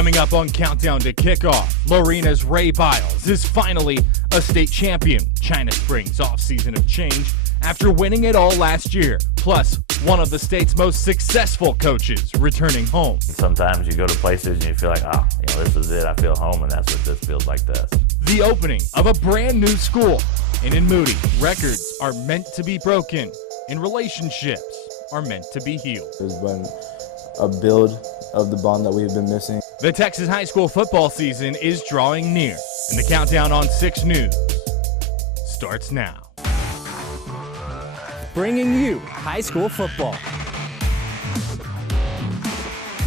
Coming up on Countdown to Kickoff, Lorena's Ray Biles is finally a state champion. China Springs offseason of change after winning it all last year. Plus, one of the state's most successful coaches returning home. Sometimes you go to places and you feel like, this is it. I feel home, and that's what this feels like to us. The opening of a brand new school. And in Moody, records are meant to be broken and relationships are meant to be healed. There's been a build of the bond that we've been missing. The Texas high school football season is drawing near, and the countdown on 6 News starts now. Bringing you high school football.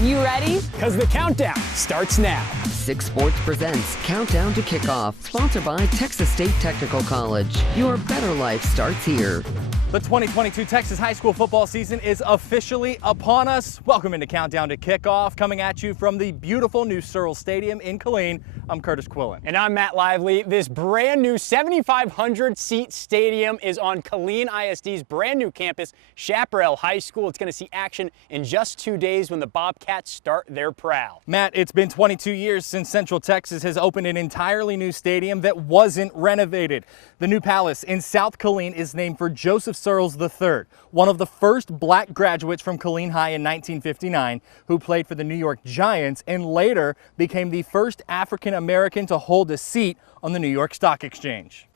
You ready? Because the countdown starts now. 6 Sports presents Countdown to Kickoff, sponsored by Texas State Technical College. Your better life starts here. The 2022 Texas high school football season is officially upon us. Welcome into Countdown to Kickoff, coming at you from the beautiful new Searles Stadium in Killeen. I'm Kurtis Quillin. And I'm Matt Lively. This brand new 7,500 seat stadium is on Killeen ISD's brand new campus, Chaparral High School. It's going to see action in just 2 days when the Bobcats start their prowl. Matt, it's been 22 years since Central Texas has opened an entirely new stadium that wasn't renovated. The new palace in South Killeen is named for Joseph Searles III, one of the first black graduates from Killeen High in 1959, who played for the New York Giants and later became the first African American to hold a seat on the New York Stock Exchange.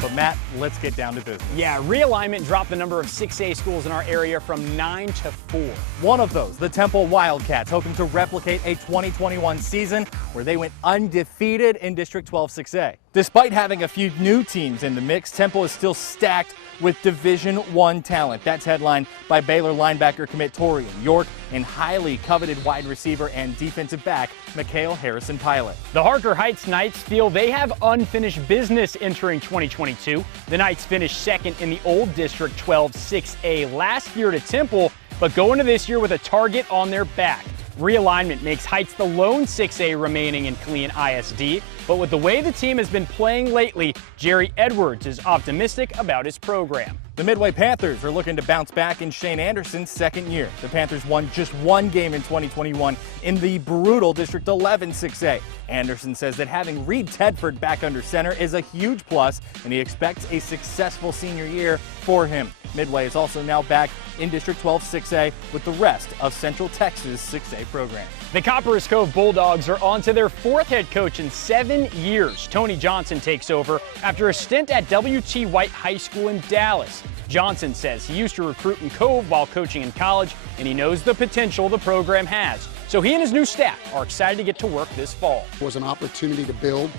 But Matt, let's get down to business. Yeah, realignment dropped the number of 6A schools in our area from 9 to 4. One of those, the Temple Wildcats, hoping to replicate a 2021 season where they went undefeated in District 12 6A. Despite having a few new teams in the mix, Temple is still stacked with Division I talent. That's headlined by Baylor linebacker commit Torian York and highly coveted wide receiver and defensive back Mikhail Harrison-Pilot. The Harker Heights Knights feel they have unfinished business entering 2022. The Knights finished second in the old District 12 6A last year to Temple, but go into this year with a target on their back. Realignment makes Heights the lone 6A remaining in Killeen ISD, but with the way the team has been playing lately, Jerry Edwards is optimistic about his program. The Midway Panthers are looking to bounce back in Shane Anderson's second year. The Panthers won just one game in 2021 in the brutal District 11 6A. Anderson says that having Reed Tedford back under center is a huge plus, and he expects a successful senior year for him. Midway is also now back in District 12 6A with the rest of Central Texas 6A program. The Copperas Cove Bulldogs are on to their 4th head coach in 7 years. Tony Johnson takes over after a stint at W.T. White High School in Dallas. Johnson says he used to recruit in Cove while coaching in college, and he knows the potential the program has. So he and his new staff are excited to get to work this fall. It was an opportunity to build,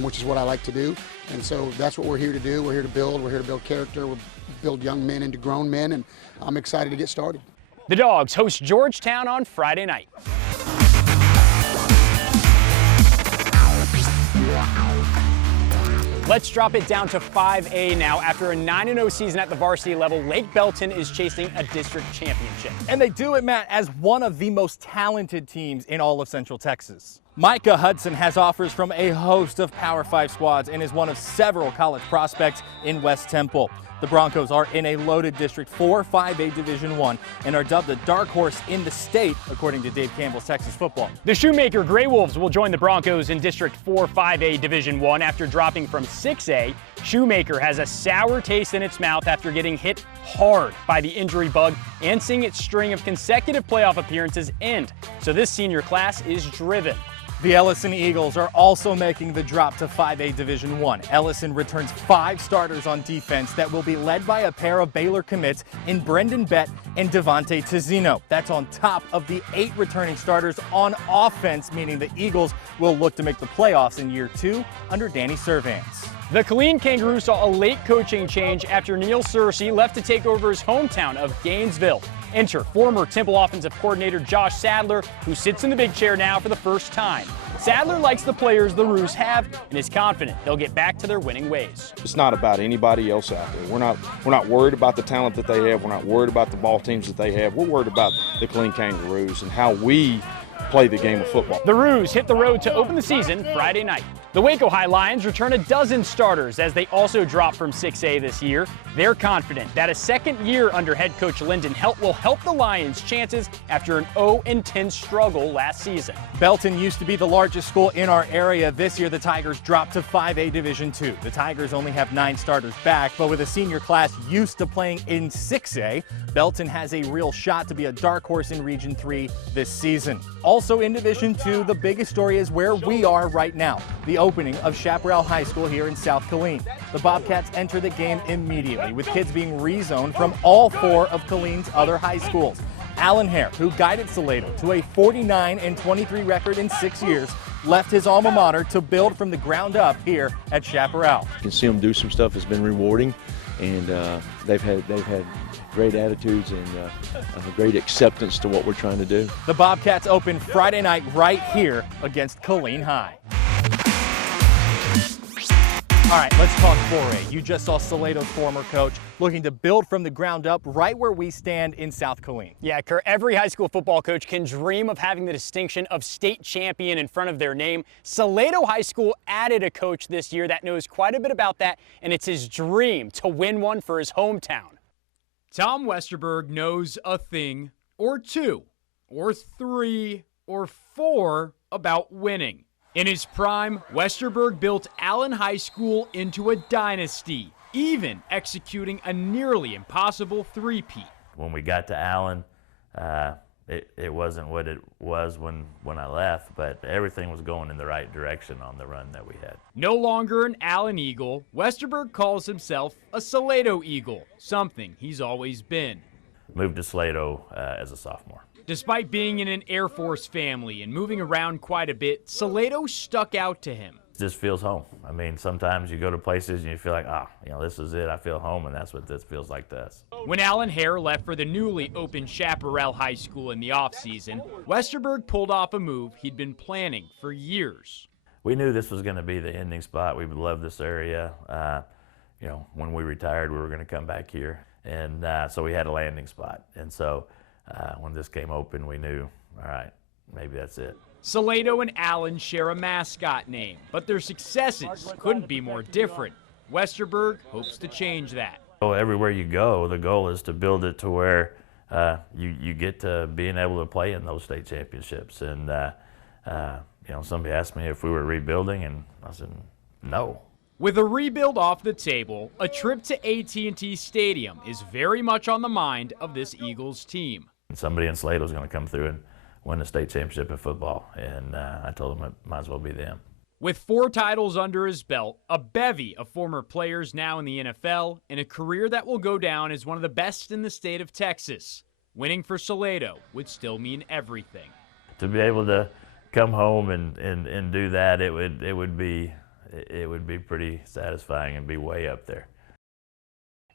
which is what I like to do. And so that's what we're here to do. We're here to build. We're here to build character. We'll build young men into grown men, and I'm excited to get started. The Dogs host Georgetown on Friday night. Let's drop it down to 5A now. After a 9-0 season at the varsity level, Lake Belton is chasing a district championship. And they do it, Matt, as one of the most talented teams in all of Central Texas. Micah Hudson has offers from a host of Power 5 squads and is one of several college prospects in West Temple. The Broncos are in a loaded District 4 5A Division I and are dubbed the dark horse in the state, according to Dave Campbell's Texas Football. The Shoemaker Grey Wolves will join the Broncos in District 4 5A Division I after dropping from 6A. Shoemaker has a sour taste in its mouth after getting hit hard by the injury bug and seeing its string of consecutive playoff appearances end. So this senior class is driven. The Ellison Eagles are also making the drop to 5A Division I. Ellison returns 5 starters on defense that will be led by a pair of Baylor commits in Brendan Bett and Devontae Tizzino. That's on top of the 8 returning starters on offense, meaning the Eagles will look to make the playoffs in year 2 under Danny Servance. The Killeen Kangaroos saw a late coaching change after Neil Searcy left to take over his hometown of Gainesville. Enter former Temple offensive coordinator Josh Sadler, who sits in the big chair now for the first time. Sadler likes the players the Roos have and is confident they'll get back to their winning ways. It's not about anybody else out there. We're not worried about the talent that they have. We're not worried about the ball teams that they have. We're worried about the Killeen Kangaroos and how we play the game of football. The Roos hit the road to open the season Friday night. The Waco High Lions return a dozen starters as they also drop from 6A this year. They're confident that a second year under head coach Linden will help the Lions' chances after an 0-10 struggle last season. Belton used to be the largest school in our area. This year, the Tigers dropped to 5A Division II. The Tigers only have 9 starters back, but with a senior class used to playing in 6A, Belton has a real shot to be a dark horse in Region 3 this season. Also in Division II, the biggest story is where we are right now, the opening of Chaparral High School here in South Killeen. The Bobcats enter the game immediately, with kids being rezoned from all 4 of Killeen's other high schools. Alan Hare, who guided Salado to a 49-23 record in 6 years, left his alma mater to build from the ground up here at Chaparral. You can see them do some stuff that's been rewarding, and they've had great attitudes and great acceptance to what we're trying to do. The Bobcats open Friday night right here against Killeen High. All right, let's talk 4A. You just saw Salado's former coach looking to build from the ground up right where we stand in South Killeen. Yeah, Kurt, every high school football coach can dream of having the distinction of state champion in front of their name. Salado High School added a coach this year that knows quite a bit about that, and it's his dream to win one for his hometown. Tom Westerberg knows a thing or two or 3 or 4 about winning. In his prime, Westerberg built Allen High School into a dynasty, even executing a nearly impossible three-peat. When we got to Allen, it wasn't what it was when I left, but everything was going in the right direction on the run that we had. No longer an Allen Eagle, Westerberg calls himself a Salado Eagle, something he's always been. Moved to Salado as a sophomore. Despite being in an Air Force family and moving around quite a bit, Salado stuck out to him. It just feels home. I mean, sometimes you go to places and you feel like, this is it, I feel home, and that's what this feels like to us. When Alan Hare left for the newly opened Chaparral High School in the offseason, Westerberg pulled off a move he'd been planning for years. We knew this was going to be the ending spot. We loved this area. When we retired, we were going to come back here, and so we had a landing spot. And so when this came open, we knew, all right, maybe that's it. Salado and Allen share a mascot name, but their successes couldn't be more different. Westerberg hopes to change that. So everywhere you go, the goal is to build it to where you get to being able to play in those state championships. And somebody asked me if we were rebuilding, and I said, no. With a rebuild off the table, a trip to AT&T Stadium is very much on the mind of this Eagles team. Somebody in Salado is going to come through and win the state championship in football, and I told them it might as well be them. With 4 titles under his belt, a bevy of former players now in the NFL, and a career that will go down as one of the best in the state of Texas, winning for Salado would still mean everything. To be able to come home and do that, it would be pretty satisfying and be way up there.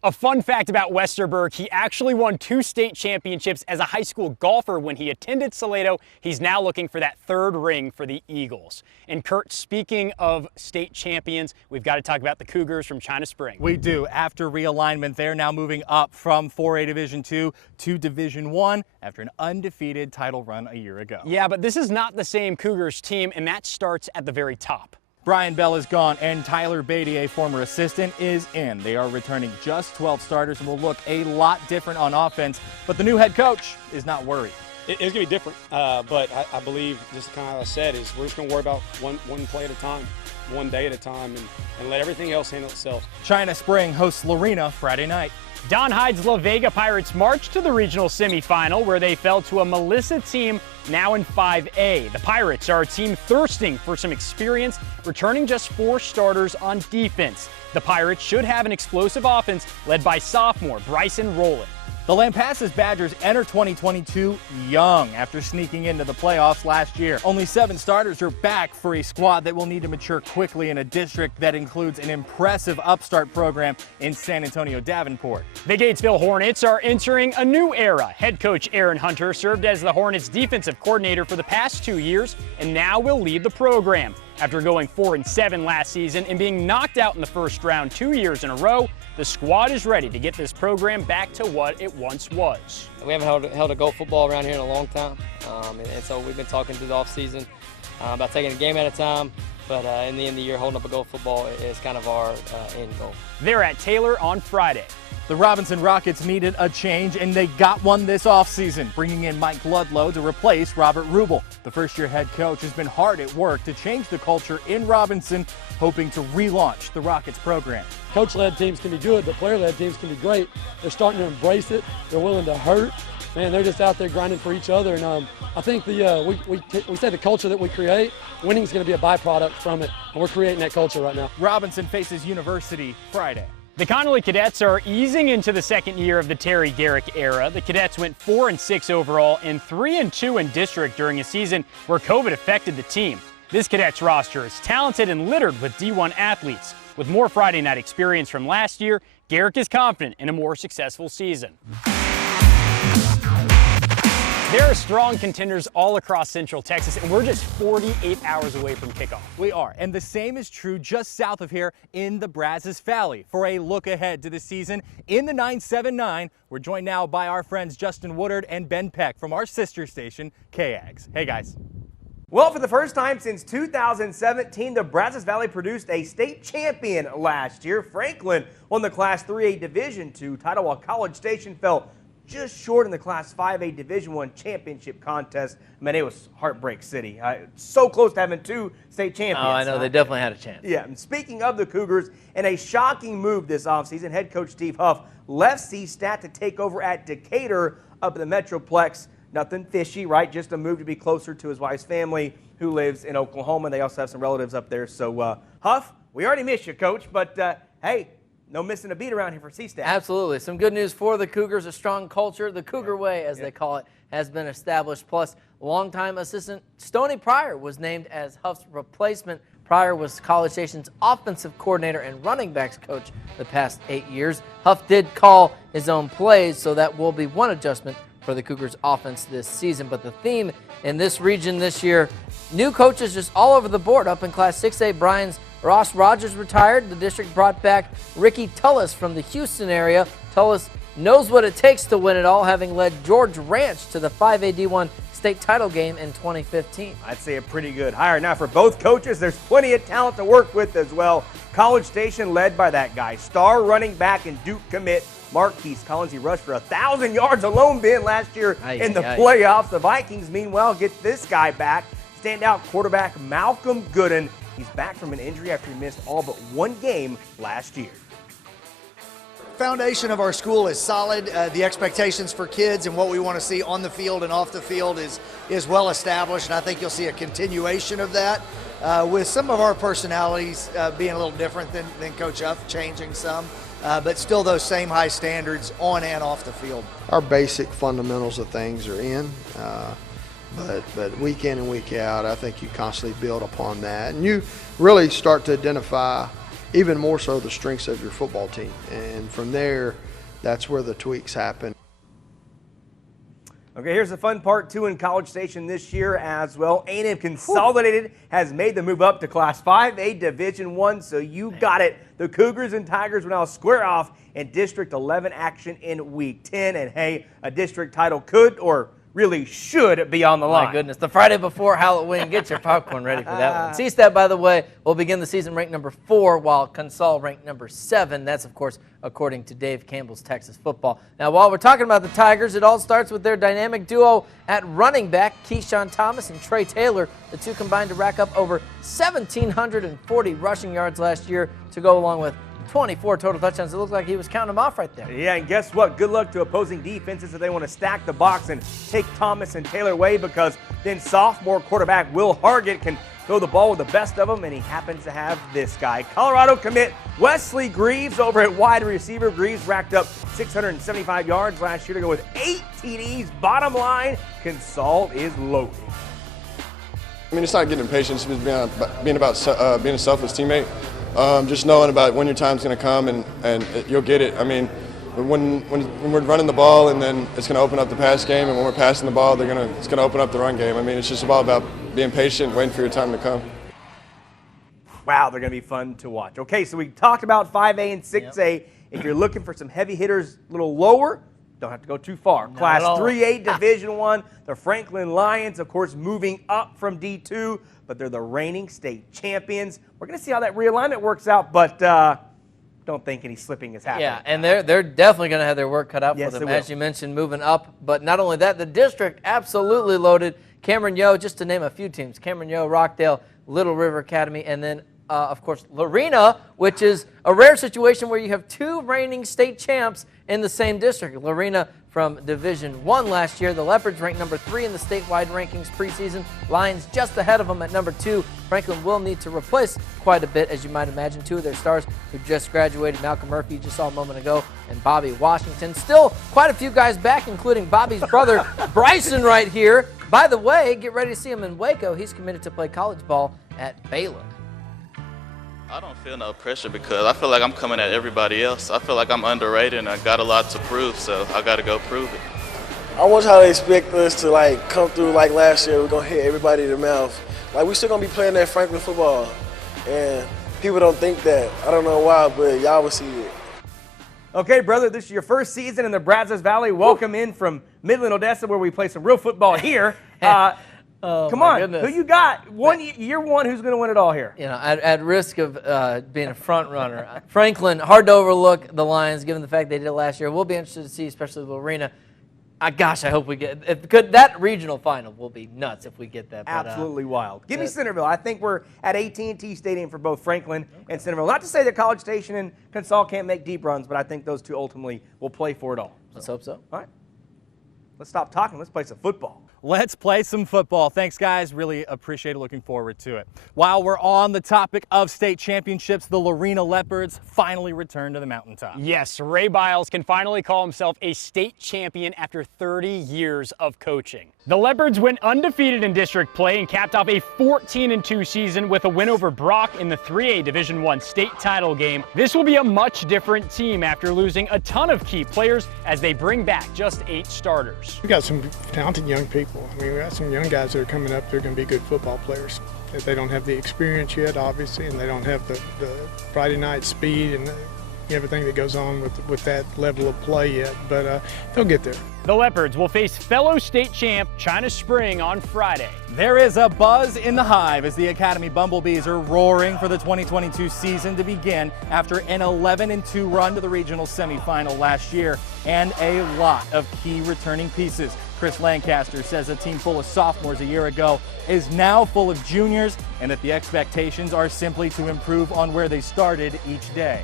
A fun fact about Westerberg, he actually won 2 state championships as a high school golfer when he attended Salado. He's now looking for that 3rd ring for the Eagles. And Kurt, speaking of state champions, we've got to talk about the Cougars from China Spring. We do. After realignment, they're now moving up from 4A Division II to Division I after an undefeated title run a year ago. Yeah, but this is not the same Cougars team, and that starts at the very top. Brian Bell is gone, and Tyler Beatty, a former assistant, is in. They are returning just 12 starters and will look a lot different on offense, but the new head coach is not worried. It's going to be different, but I believe, just kind of like I said, is we're just going to worry about one play at a time, one day at a time, and let everything else handle itself. China Spring hosts Lorena Friday night. Don Hyde's La Vega Pirates marched to the regional semifinal where they fell to a Melissa team now in 5A. The Pirates are a team thirsting for some experience, returning just 4 starters on defense. The Pirates should have an explosive offense led by sophomore Bryson Rowland. The Lampasas Badgers enter 2022 young after sneaking into the playoffs last year. Only 7 starters are back for a squad that will need to mature quickly in a district that includes an impressive upstart program in San Antonio Davenport. The Gatesville Hornets are entering a new era. Head coach Aaron Hunter served as the Hornets defensive coordinator for the past 2 years and now will lead the program. After going 4-7 last season and being knocked out in the first round 2 years in a row, the squad is ready to get this program back to what it once was. We haven't held a goal football around here in a long time, and so we've been talking through the offseason about taking a game at a time, But in the end of the year, holding up a goal of football is kind of our end goal. They're at Taylor on Friday. The Robinson Rockets needed a change, and they got one this offseason, bringing in Mike Ludlow to replace Robert Rubel. The first-year head coach has been hard at work to change the culture in Robinson, hoping to relaunch the Rockets program. Coach-led teams can be good, but player-led teams can be great. They're starting to embrace it. They're willing to hurt. Man, they're just out there grinding for each other. And I think we say the culture that we create, winning is going to be a byproduct from it, and we're creating that culture right now. Robinson faces University Friday. The Connolly Cadets are easing into the second year of the Terry Garrick era. The Cadets went 4-6 overall and 3-2 in district during a season where COVID affected the team. This Cadets roster is talented and littered with D1 athletes. With more Friday night experience from last year, Garrick is confident in a more successful season. There are strong contenders all across Central Texas, and we're just 48 hours away from kickoff. We are, and the same is true just south of here in the Brazos Valley. For a look ahead to the season in the 979, we're joined now by our friends Justin Woodard and Ben Peck from our sister station, KAGS. Hey, guys. Well, for the first time since 2017, the Brazos Valley produced a state champion last year. Franklin won the Class 3A Division II title, while College Station fell just short in the Class 5A Division I championship contest. I mean, it was Heartbreak City. So close to having two state champions. Oh, I know. They definitely had a chance. Yeah, and speaking of the Cougars, in a shocking move this offseason, head coach Steve Huff left C-Stat to take over at Decatur up in the Metroplex. Nothing fishy, right? Just a move to be closer to his wife's family who lives in Oklahoma. They also have some relatives up there. So, Huff, we already miss you, Coach, but hey, no missing a beat around here for C-Stat. Absolutely. Some good news for the Cougars. A strong culture, the Cougar Way, as they call it, has been established. Plus, longtime assistant Stoney Pryor was named as Huff's replacement. Pryor was College Station's offensive coordinator and running backs coach the past 8 years. Huff did call his own plays, so that will be one adjustment for the Cougars offense this season. But the theme in this region this year, new coaches just all over the board. Up in Class 6A, Ross Rogers retired. The district brought back Ricky Tullis from the Houston area. Tullis knows what it takes to win it all, having led George Ranch to the 5A D1 state title game in 2015. I'd say a pretty good hire. Now, for both coaches, there's plenty of talent to work with as well. College Station led by that guy, star running back and Duke commit Marquise Collins. He rushed for 1,000 yards alone, Ben, last year in the playoffs. The Vikings, meanwhile, get this guy back. Standout quarterback Malcolm Gooden. He's back from an injury after he missed all but one game last year. Foundation of our school is solid. The expectations for kids and what we want to see on the field and off the field is well established, and I think you'll see a continuation of that with some of our personalities being a little different than Coach Huff, changing some, but still those same high standards on and off the field. Our basic fundamentals of things are in. But week in and week out, I think you constantly build upon that. And you really start to identify even more so the strengths of your football team. And from there, that's where the tweaks happen. Okay, here's the fun part, too, in College Station this year as well. A&M Consolidated has made the move up to Class 5A Division I, so you got it. The Cougars and Tigers will now square off in District 11 action in Week 10. And, hey, a district title could or really should be on the line. My goodness, the Friday before Halloween. Get your popcorn ready for that one. C-Stat, by the way, will begin the season ranked number 4, while Consol ranked number 7. That's, of course, according to Dave Campbell's Texas Football. Now, while we're talking about the Tigers, it all starts with their dynamic duo at running back, Keyshawn Thomas and Trey Taylor. The two combined to rack up over 1,740 rushing yards last year to go along with 24 total touchdowns. It looked like he was counting them off right there. Yeah, and guess what? Good luck to opposing defenses if they want to stack the box and take Thomas and Taylor away, because then sophomore quarterback Will Hargett can throw the ball with the best of them, and he happens to have this guy. Colorado commit Wesley Greaves over at wide receiver. Greaves racked up 675 yards last year to go with 8 TDs. Bottom line, Consol is loaded. I mean, it's not getting impatient. It's being a selfless teammate. Just knowing about when your time's going to come and you'll get it. I mean, when we're running the ball, and then it's going to open up the pass game, and when we're passing the ball, it's going to open up the run game. I mean, it's just all about being patient, waiting for your time to come. Wow, they're going to be fun to watch. Okay, so we talked about 5A and 6A. Yep. If you're looking for some heavy hitters a little lower, don't have to go too far. Class 3A Division I, the Franklin Lions, of course, moving up from D2, but they're the reigning state champions. We're going to see how that realignment works out, but don't think any slipping is happening. Yeah, and they're definitely going to have their work cut out for them, they as you mentioned, moving up. But not only that, the district absolutely loaded. Cameron Yo, just to name a few teams, Cameron Yo, Rockdale, Little River Academy, and then, of course, Lorena, which is a rare situation where you have two reigning state champs in the same district. Lorena from Division I last year. The Leopards ranked number 3 in the statewide rankings preseason. Lions just ahead of them at number 2. Franklin will need to replace quite a bit, as you might imagine. 2 of their stars who just graduated, Malcolm Murphy, you just saw a moment ago, and Bobby Washington. Still quite a few guys back, including Bobby's brother, Bryson, right here. By the way, get ready to see him in Waco. He's committed to play college ball at Baylor. I don't feel no pressure because I feel like I'm coming at everybody else. I feel like I'm underrated and I got a lot to prove, so I got to go prove it. I want y'all to expect us to come through like last year. We're going to hit everybody in the mouth. We're still going to be playing that Franklin football, and people don't think that. I don't know why, but y'all will see it. Okay, brother, this is your first season in the Brazos Valley. Welcome in from Midland, Odessa, where we play some real football here. Come on, goodness. Who you got? Year one, who's going to win it all here? You know, at risk of being a front runner, Franklin, hard to overlook the Lions, given the fact they did it last year. We'll be interested to see, especially Lorena. Gosh, I hope we get that regional final will be nuts if we get that. But, absolutely wild. Give me Centerville. I think we're at AT&T Stadium for both Franklin and Centerville. Not to say that College Station and Consol can't make deep runs, but I think those two ultimately will play for it all. Let's hope so. All right. Let's stop talking. Let's play some football. Let's play some football. Thanks, guys. Really appreciate it. Looking forward to it. While we're on the topic of state championships, the Lorena Leopards finally returned to the mountaintop. Yes, Ray Biles can finally call himself a state champion after 30 years of coaching. The Leopards went undefeated in district play and capped off a 14-2 season with a win over Brock in the 3A Division I state title game. This will be a much different team after losing a ton of key players as they bring back just 8 starters. We got some talented young people. I mean, we got some young guys that are coming up. They're going to be good football players. They don't have the experience yet, obviously, and they don't have the Friday night speed and everything that goes on with that level of play yet, but they'll get there. The Leopards will face fellow state champ China Spring on Friday. There is a buzz in the Hive as the Academy Bumblebees are roaring for the 2022 season to begin after an 11-2 run to the regional semifinal last year and a lot of key returning pieces. Chris Lancaster says a team full of sophomores a year ago is now full of juniors and that the expectations are simply to improve on where they started each day.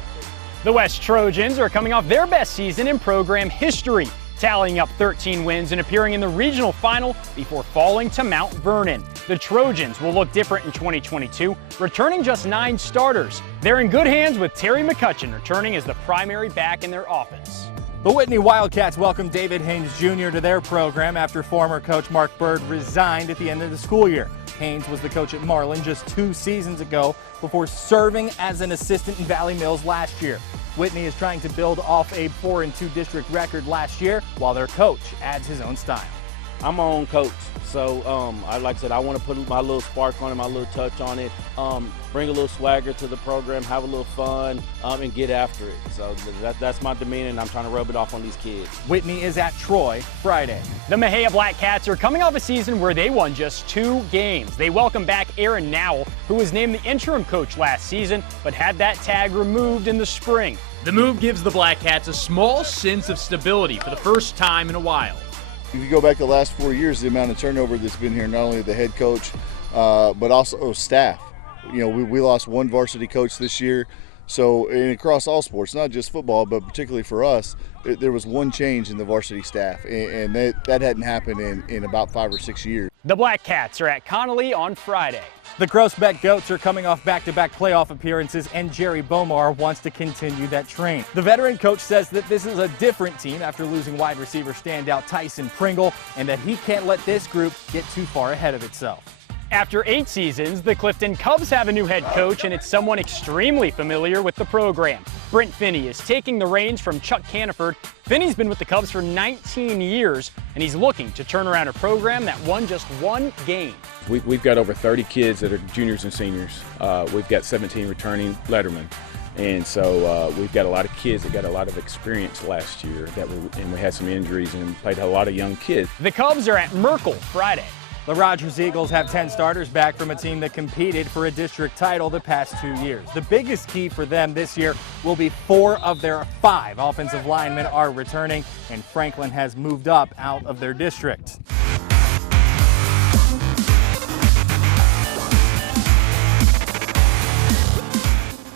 The West Trojans are coming off their best season in program history, tallying up 13 wins and appearing in the regional final before falling to Mount Vernon. The Trojans will look different in 2022, returning just 9 starters. They're in good hands with Terry McCutcheon returning as the primary back in their offense. The Whitney Wildcats welcomed David Haynes Jr. to their program after former coach Mark Bird resigned at the end of the school year. Haynes was the coach at Marlin just 2 seasons ago before serving as an assistant in Valley Mills last year. Whitney is trying to build off a 4-2 district record last year while their coach adds his own style. I'm my own coach, so like I said, I want to put my little spark on it, my little touch on it, bring a little swagger to the program, have a little fun, and get after it. So that's my demeanor, and I'm trying to rub it off on these kids. Whitney is at Troy Friday. The Mejia Wildcats are coming off a season where they won just 2 games. They welcome back Aaron Nowell, who was named the interim coach last season, but had that tag removed in the spring. The move gives the Wildcats a small sense of stability for the first time in a while. If you go back the last 4 years, the amount of turnover that's been here, not only the head coach, but also staff. You know, we lost 1 varsity coach this year. So, and across all sports, not just football, but particularly for us, there was 1 change in the varsity staff, and that hadn't happened in about 5 or 6 years. The Wildcats are at Connolly on Friday. The Grossbeck Goats are coming off back-to-back playoff appearances, and Jerry Bomar wants to continue that train. The veteran coach says that this is a different team after losing wide receiver standout Tyson Pringle, and that he can't let this group get too far ahead of itself. After 8 seasons, the Clifton Cubs have a new head coach, and it's someone extremely familiar with the program. Brent Finney is taking the reins from Chuck Caniford. Finney's been with the Cubs for 19 years, and he's looking to turn around a program that won just 1 game. We've got over 30 kids that are juniors and seniors. We've got 17 returning lettermen. And so we've got a lot of kids that got a lot of experience last year and we had some injuries and played a lot of young kids. The Cubs are at Merkle Friday. The Rogers Eagles have 10 starters back from a team that competed for a district title the past 2 years. The biggest key for them this year will be 4 of their 5 offensive linemen are returning, and Franklin has moved up out of their district.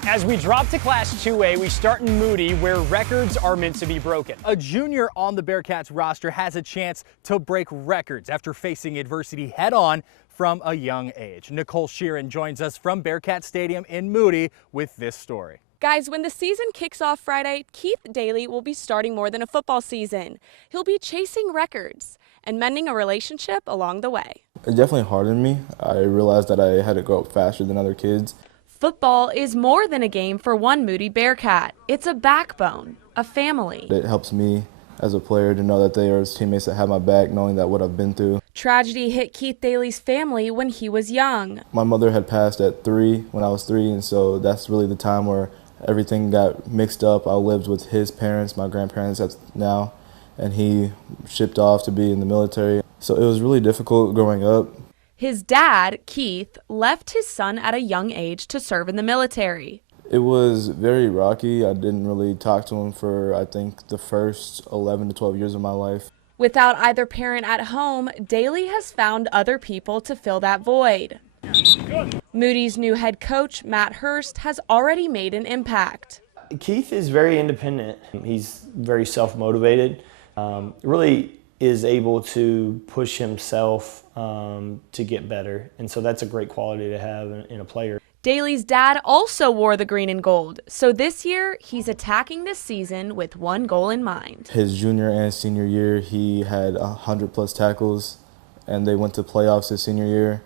As we drop to Class 2A, we start in Moody, where records are meant to be broken. A junior on the Bearcats roster has a chance to break records after facing adversity head-on from a young age. Nicole Shearin joins us from Bearcat Stadium in Moody with this story. Guys, when the season kicks off Friday, Keith Daly will be starting more than a football season. He'll be chasing records and mending a relationship along the way. It definitely hardened me. I realized that I had to grow up faster than other kids. Football is more than a game for one Moody Bearcat. It's a backbone, a family. It helps me as a player to know that there are teammates that have my back, knowing that what I've been through. Tragedy hit Keith Daly's family when he was young. My mother had passed at 3 when I was 3, and so that's really the time where everything got mixed up. I lived with his parents, my grandparents now, and he shipped off to be in the military. So it was really difficult growing up. His dad, Keith, left his son at a young age to serve in the military. It was very rocky. I didn't really talk to him for, I think, the first 11 to 12 years of my life. Without either parent at home, Daly has found other people to fill that void. Moody's new head coach, Matt Hurst, has already made an impact. Keith is very independent. He's very self-motivated, really is able to push himself to get better. And so that's a great quality to have in a player. Daly's dad also wore the green and gold. So this year, he's attacking this season with one goal in mind. His junior and senior year, he had 100+ tackles, and they went to playoffs his senior year.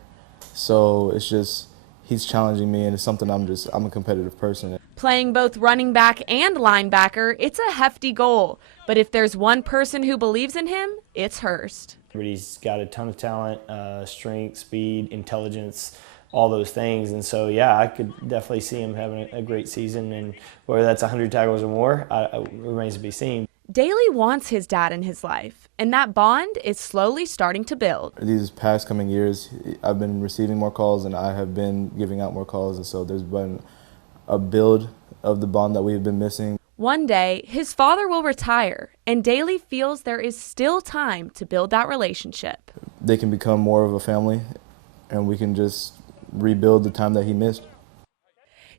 So it's just, he's challenging me, and it's something I'm a competitive person. Playing both running back and linebacker, it's a hefty goal. But if there's one person who believes in him, it's Hurst. He's got a ton of talent, strength, speed, intelligence, all those things. And so, yeah, I could definitely see him having a great season. And whether that's 100 tackles or more, remains to be seen. Daly wants his dad in his life, and that bond is slowly starting to build. These past coming years, I've been receiving more calls, and I have been giving out more calls. And so there's been a build of the bond that we've been missing. One day, his father will retire, and Daly feels there is still time to build that relationship. They can become more of a family, and we can just rebuild the time that he missed.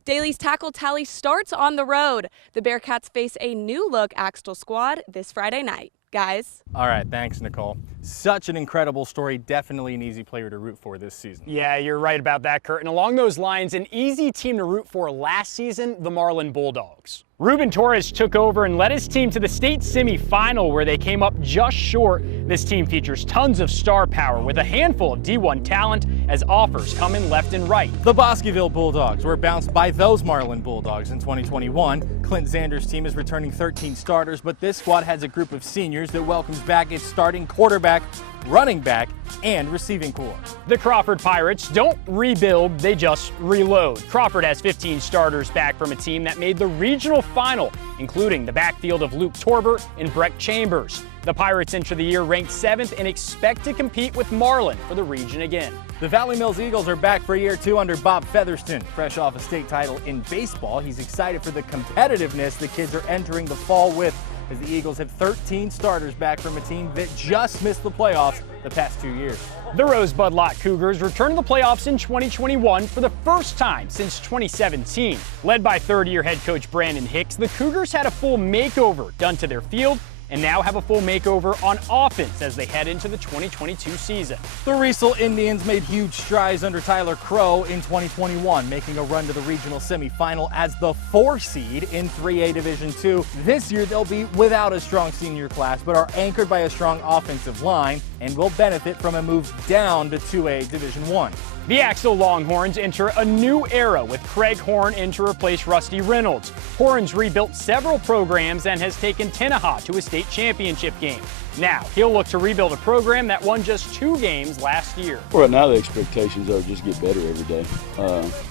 Daly's tackle tally starts on the road. The Bearcats face a new-look Axtell squad this Friday night. Guys. All right, thanks, Nicole. Such an incredible story. Definitely an easy player to root for this season. Yeah, you're right about that, Kurt. And along those lines, an easy team to root for last season, the Marlin Bulldogs. Ruben Torres took over and led his team to the state semifinal, where they came up just short. This team features tons of star power with a handful of D1 talent as offers come in left and right. The Bosqueville Bulldogs were bounced by those Marlin Bulldogs in 2021. Clint Zander's team is returning 13 starters, but this squad has a group of seniors that welcomes back its starting quarterback, running back, and receiving core. The Crawford Pirates don't rebuild, they just reload. Crawford has 15 starters back from a team that made the regional final, including the backfield of Luke Torber and Breck Chambers. The Pirates enter the year ranked 7th and expect to compete with Marlin for the region again. The Valley Mills Eagles are back for year 2 under Bob Featherston. Fresh off a state title in baseball, he's excited for the competitiveness the kids are entering the fall with, as the Eagles have 13 starters back from a team that just missed the playoffs the past 2 years. The Rosebud Lot Cougars return to the playoffs in 2021 for the first time since 2017. Led by third-year head coach Brandon Hicks, the Cougars had a full makeover done to their field and now have a full makeover on offense as they head into the 2022 season. The Riesel Indians made huge strides under Tyler Crow in 2021, making a run to the regional semifinal as the 4 seed in 3A Division II. This year they'll be without a strong senior class, but are anchored by a strong offensive line. and will benefit from a move down to 2A Division I. The Axel Longhorns enter a new era with Craig Horn in to replace Rusty Reynolds. Horn's rebuilt several programs and has taken Tenaha to a state championship game. Now, he'll look to rebuild a program that won just 2 games last year. Well, now the expectations are just get better every day.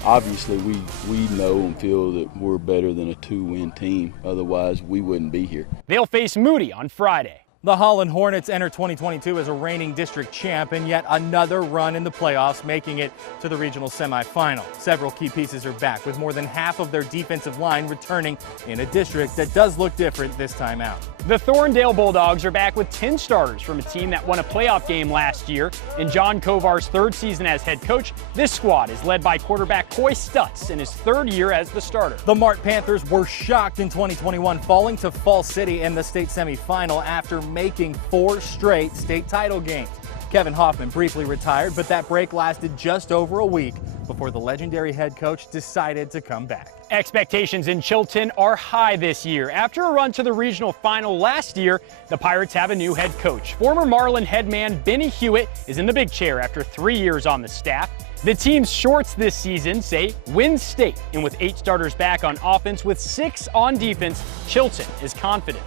Obviously, we know and feel that we're better than a 2-win team. Otherwise, we wouldn't be here. They'll face Moody on Friday. The Holland Hornets enter 2022 as a reigning district champ and yet another run in the playoffs, making it to the regional semifinal. Several key pieces are back, with more than half of their defensive line returning in a district that does look different this time out. The Thorndale Bulldogs are back with 10 starters from a team that won a playoff game last year. In John Kovar's 3rd season as head coach, this squad is led by quarterback Coy Stutz in his 3rd year as the starter. The Mart Panthers were shocked in 2021, falling to Fall City in the state semifinal after making 4 straight state title games. Kevin Hoffman briefly retired, but that break lasted just over a week before the legendary head coach decided to come back. Expectations in Chilton are high this year. After a run to the regional final last year, the Pirates have a new head coach. Former Marlin headman Benny Hewitt is in the big chair after 3 years on the staff. The team's shorts this season say win state, and with 8 starters back on offense with 6 on defense, Chilton is confident.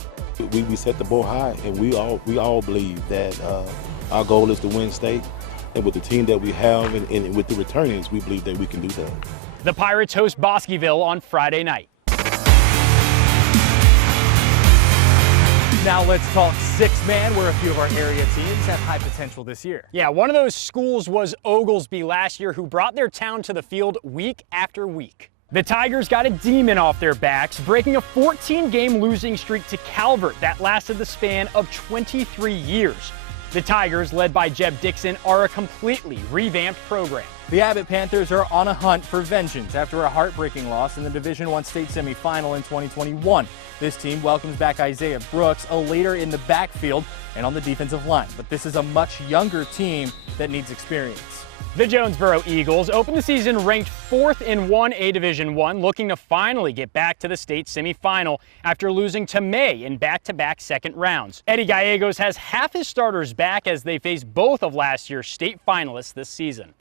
We set the bar high, and we all believe that our goal is to win state. And with the team that we have and with the returnings, we believe that we can do that. The Pirates host Bosqueville on Friday night. Now let's talk 6-man, where a few of our area teams have high potential this year. Yeah, one of those schools was Oglesby last year, who brought their town to the field week after week. The Tigers got a demon off their backs, breaking a 14-game losing streak to Calvert that lasted the span of 23 years. The Tigers, led by Jeb Dixon, are a completely revamped program. The Abbott Panthers are on a hunt for vengeance after a heartbreaking loss in the Division I state semifinal in 2021. This team welcomes back Isaiah Brooks, a leader in the backfield and on the defensive line. But this is a much younger team that needs experience. The Jonesboro Eagles opened the season ranked 4th in 1A Division I, looking to finally get back to the state semifinal after losing to May in back-to-back second rounds. Eddie Gallegos has half his starters back as they face both of last year's state finalists this season.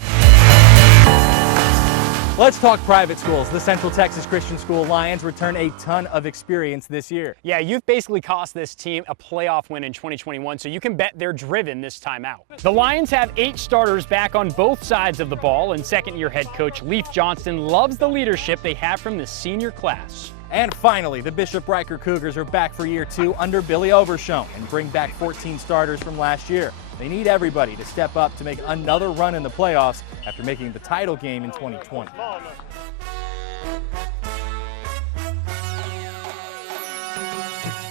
Let's talk private schools. The Central Texas Christian School Lions return a ton of experience this year. Yeah, you've basically cost this team a playoff win in 2021, so you can bet they're driven this time out. The Lions have 8 starters back on both sides of the ball, and second-year head coach Leif Johnston loves the leadership they have from the senior class. And finally, the Bishop Riker Cougars are back for year 2 under Billy Overshone and bring back 14 starters from last year. They need everybody to step up to make another run in the playoffs after making the title game in 2020.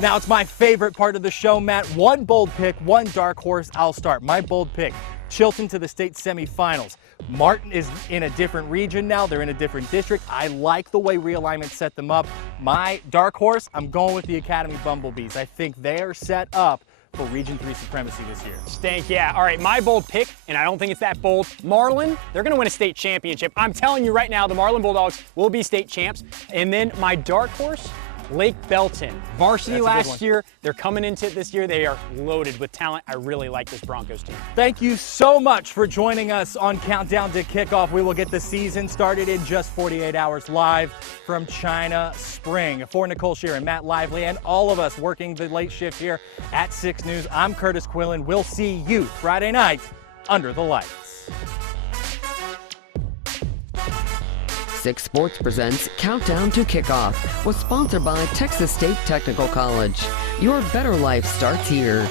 Now it's my favorite part of the show, Matt. One bold pick, one dark horse. I'll start. My bold pick, Chilton to the state semifinals. Martin is in a different region now. They're in a different district. I like the way realignment set them up. My dark horse, I'm going with the Academy Bumblebees. I think they are set up for Region 3 supremacy this year. Stank, yeah. All right, my bold pick, and I don't think it's that bold, Marlin, they're going to win a state championship. I'm telling you right now, the Marlin Bulldogs will be state champs. And then my dark horse, Lake Belton. Varsity last year, they're coming into it this year. They are loaded with talent. I really like this Broncos team. Thank you so much for joining us on Countdown to Kickoff. We will get the season started in just 48 hours live from China Spring. For Nicole, Shearin, Matt Lively, and all of us working the late shift here at 6 News, I'm Kurtis Quillin. We'll see you Friday night under the lights. 6 Sports presents Countdown to Kickoff, was sponsored by Texas State Technical College. Your better life starts here.